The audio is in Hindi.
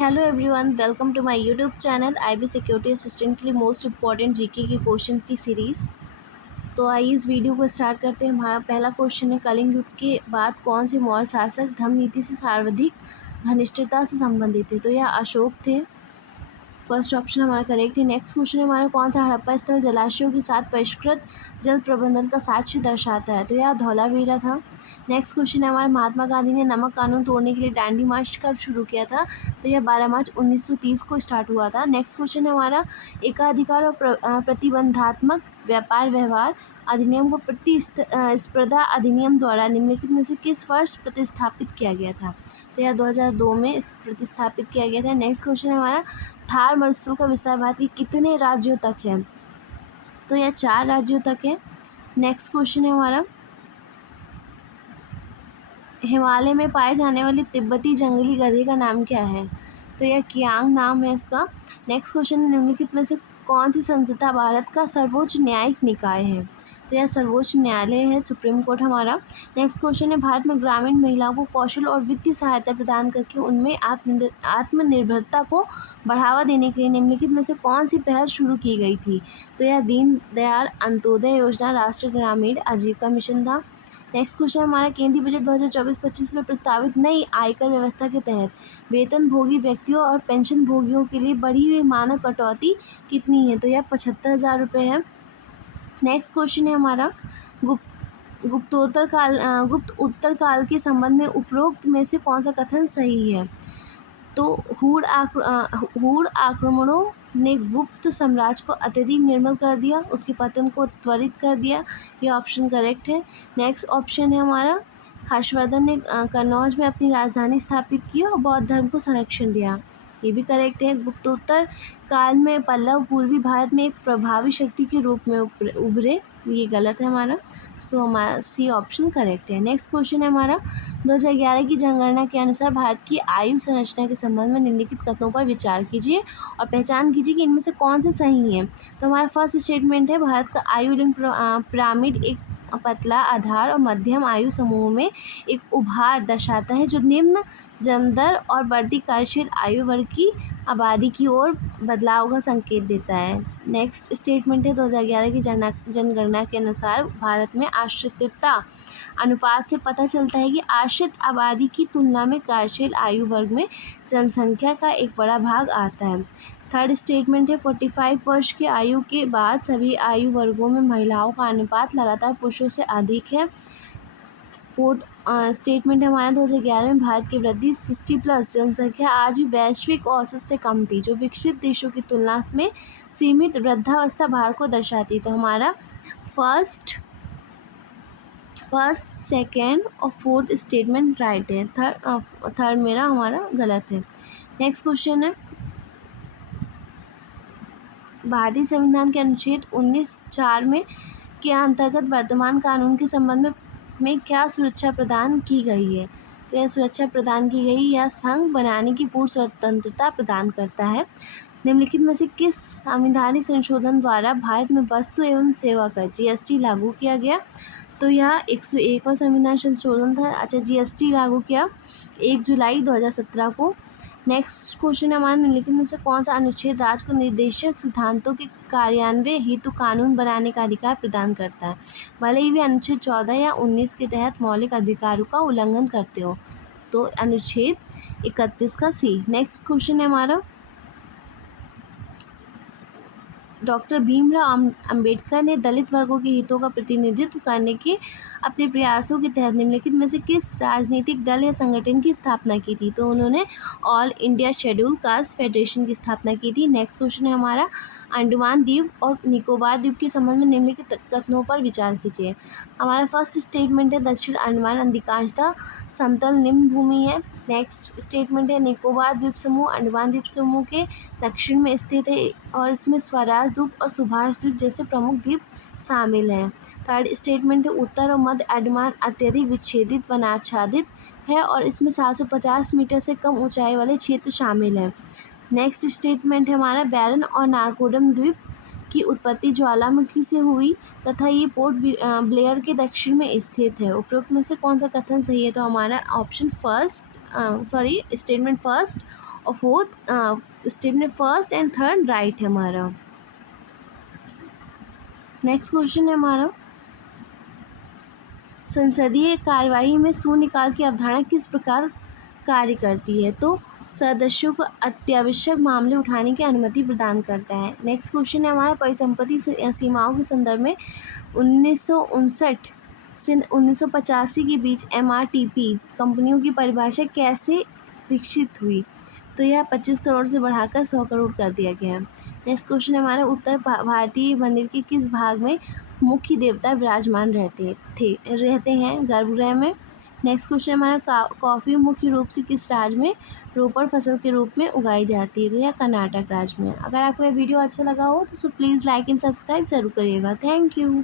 Hello everyone, welcome to my YouTube channel IB security assistant के लिए मोस्ट इम्पॉर्टेंट जीके के क्वेश्चन की सीरीज़। तो आइए इस वीडियो को स्टार्ट करते हैं। हमारा पहला क्वेश्चन है, कलिंग युद्ध के बाद कौन से मौर्य शासक धर्म नीति से सर्वाधिक घनिष्ठता से संबंधित थे? तो यह अशोक थे। फर्स्ट ऑप्शन हमारा करेक्ट है। नेक्स्ट क्वेश्चन है हमारा, कौन सा हड़प्पा स्थल जलाशयों के साथ परिष्कृत जल प्रबंधन का साक्ष्य दर्शाता है? तो यह धौलावीरा था। नेक्स्ट क्वेश्चन है हमारा, महात्मा गांधी ने नमक कानून तोड़ने के लिए दांडी मार्च कब शुरू किया था? तो यह 12 मार्च 1930 को स्टार्ट हुआ था। नेक्स्ट क्वेश्चन है हमारा, एकाधिकार और प्रतिबंधात्मक व्यापार व्यवहार अधिनियम को प्रतिस्पर्धा अधिनियम द्वारा निम्नलिखित में से किस वर्ष प्रतिस्थापित किया गया था? तो यह 2002 में प्रतिस्थापित किया गया था। नेक्स्ट क्वेश्चन है हमारा, थार मरुस्थल का विस्तार भारत के कितने राज्यों तक है? तो यह 4 राज्यों तक है। नेक्स्ट क्वेश्चन है हमारा, हिमालय में पाए जाने वाले तिब्बती जंगली गधे का नाम क्या है? तो यह कियांग नाम है इसका। नेक्स्ट क्वेश्चन है, निम्नलिखित में से कौन सी संस्था भारत का सर्वोच्च न्यायिक निकाय है? तो यह सर्वोच्च न्यायालय है, सुप्रीम कोर्ट हमारा। नेक्स्ट क्वेश्चन है, भारत में ग्रामीण महिलाओं को कौशल और वित्तीय सहायता प्रदान करके उनमें आत्मनिर्भरता को बढ़ावा देने के लिए निम्नलिखित में से कौन सी पहल शुरू की गई थी? तो यह दीनदयाल अंत्योदय योजना राष्ट्रीय ग्रामीण आजीविका मिशन था। नेक्स्ट क्वेश्चन हमारा, केंद्रीय बजट 2024-25 में प्रस्तावित नई आयकर व्यवस्था के तहत वेतनभोगी व्यक्तियों और पेंशन भोगियों के लिए बढ़ी हुई मानक कटौती कितनी है? तो यह 75,000 रुपये है। नेक्स्ट क्वेश्चन है हमारा, गुप्त उत्तर काल के संबंध में उपरोक्त में से कौन सा कथन सही है? तो हूण आक्रमणों ने गुप्त साम्राज्य को अत्यधिक निर्मल कर दिया, उसके पतन को त्वरित कर दिया। ये ऑप्शन करेक्ट है। नेक्स्ट ऑप्शन है हमारा, हर्षवर्धन ने कन्नौज में अपनी राजधानी स्थापित की और बौद्ध धर्म को संरक्षण दिया। ये भी करेक्ट है। गुप्तोत्तर काल में पल्लव पूर्वी भारत में एक प्रभावी शक्ति के रूप में उभरे। ये गलत है हमारा। सो हमारा सी ऑप्शन करेक्ट है। नेक्स्ट क्वेश्चन है हमारा, 2011 की जनगणना के अनुसार भारत की आयु संरचना के संबंध में निम्नलिखित कथनों पर विचार कीजिए और पहचान कीजिए कि इनमें से कौन से सही हैं। तो हमारा फर्स्ट स्टेटमेंट है, भारत का आयु लिंग पिरामिड एक पतला आधार और मध्यम आयु समूह में एक उभार दर्शाता है जो निम्न जन्म दर और बढ़ती कार्यशील आयु वर्ग की आबादी की ओर बदलाव का संकेत देता है। नेक्स्ट स्टेटमेंट है, 2011 की जनगणना के अनुसार भारत में आश्रितता अनुपात से पता चलता है कि आश्रित आबादी की तुलना में कार्यशील आयु वर्ग में जनसंख्या का एक बड़ा भाग आता है। थर्ड स्टेटमेंट है, 45 वर्ष की आयु के बाद सभी आयु वर्गों में महिलाओं का अनुपात लगातार पुरुषों से अधिक है। फोर्थ स्टेटमेंट है हमारा, 2011 में भारत की वृद्धि 60+ जनसंख्या आज भी वैश्विक औसत से कम थी, जो विकसित देशों की तुलना में सीमित वृद्धावस्था भार को दर्शाती। तो हमारा फर्स्ट, सेकेंड और फोर्थ स्टेटमेंट राइट है। थर्ड मेरा हमारा गलत है। नेक्स्ट क्वेश्चन है, भारतीय संविधान के अनुच्छेद 19(4) में के अंतर्गत वर्तमान कानून के संबंध में क्या सुरक्षा प्रदान की गई है? तो यह सुरक्षा प्रदान की गई या संघ बनाने की पूर्ण स्वतंत्रता प्रदान करता है। निम्नलिखित में से किस संवैधानिक संशोधन द्वारा भारत में वस्तु एवं सेवा कर जीएसटी लागू किया गया? तो यह 101वां संविधान संशोधन था। अच्छा, जीएसटी लागू किया 1 जुलाई 2017 को। नेक्स्ट क्वेश्चन है हमारा, निम्नलिखित में से कौन सा अनुच्छेद राज्य को निर्देशक सिद्धांतों के कार्यान्वयन हेतु कानून बनाने का अधिकार प्रदान करता है, भले ही वे अनुच्छेद 14 या 19 के तहत मौलिक अधिकारों का उल्लंघन करते हो? तो अनुच्छेद 31 का सी। नेक्स्ट क्वेश्चन है हमारा, डॉक्टर भीमराव अंबेडकर ने दलित वर्गों के हितों का प्रतिनिधित्व करने के अपने प्रयासों के तहत निम्नलिखित में से किस राजनीतिक दल या संगठन की स्थापना की थी? तो उन्होंने all India schedule caste federation की स्थापना की थी। नेक्स्ट क्वेश्चन है हमारा, अंडमान द्वीप और निकोबार द्वीप के संबंध में निम्नलिखित कथनों पर विचार कीजिए। हमारा फर्स्ट स्टेटमेंट है, दक्षिण अंडमान अधिकांशतः समतल निम्न भूमि है। नेक्स्ट स्टेटमेंट है, निकोबार द्वीप समूह अंडमान द्वीप समूह के दक्षिण में स्थित है और इसमें स्वराज द्वीप और सुभाष द्वीप जैसे प्रमुख द्वीप शामिल हैं। थर्ड स्टेटमेंट है, उत्तर और मध्य अंडमान अत्यधिक विच्छेदित वनाच्छादित है और इसमें 750 मीटर से कम ऊंचाई वाले क्षेत्र शामिल हैं। नेक्स्ट स्टेटमेंट है हमारा, बैरन और नारकोडम द्वीप की उत्पत्ति ज्वालामुखी से हुई तथा ये पोर्ट ब्लेयर के दक्षिण में स्थित है। उपरोक्त में से कौन सा कथन सही है? तो हमारा ऑप्शन फर्स्ट, स्टेटमेंट फर्स्ट और fourth statement first and third right है हमारा। नेक्स्ट क्वेश्चन है हमारा, संसदीय कार्यवाही में शून्यकाल की अवधारणा किस प्रकार कार्य करती है? तो सदस्यों को अत्यावश्यक मामले उठाने की अनुमति प्रदान करता है। नेक्स्ट क्वेश्चन है हमारा, परिसंपत्ति सीमाओं के संदर्भ में 1959 से 1985 के बीच MRTP कंपनियों की परिभाषा कैसे विकसित हुई? तो यह 25 करोड़ से बढ़ाकर 100 करोड़ कर दिया गया है। नेक्स्ट क्वेश्चन है हमारा, उत्तर भारतीय मंदिर के किस भाग में मुख्य देवता विराजमान रहते हैं? गर्भगृह में। नेक्स्ट क्वेश्चन हमारा, कॉफ़ी मुख्य रूप से किस राज्य में रोपड़ फसल के रूप में उगाई जाती है? तो यह कर्नाटक राज्य में। अगर आपको यह वीडियो अच्छा लगा हो तो प्लीज़ लाइक एंड सब्सक्राइब जरूर करिएगा। Thank you.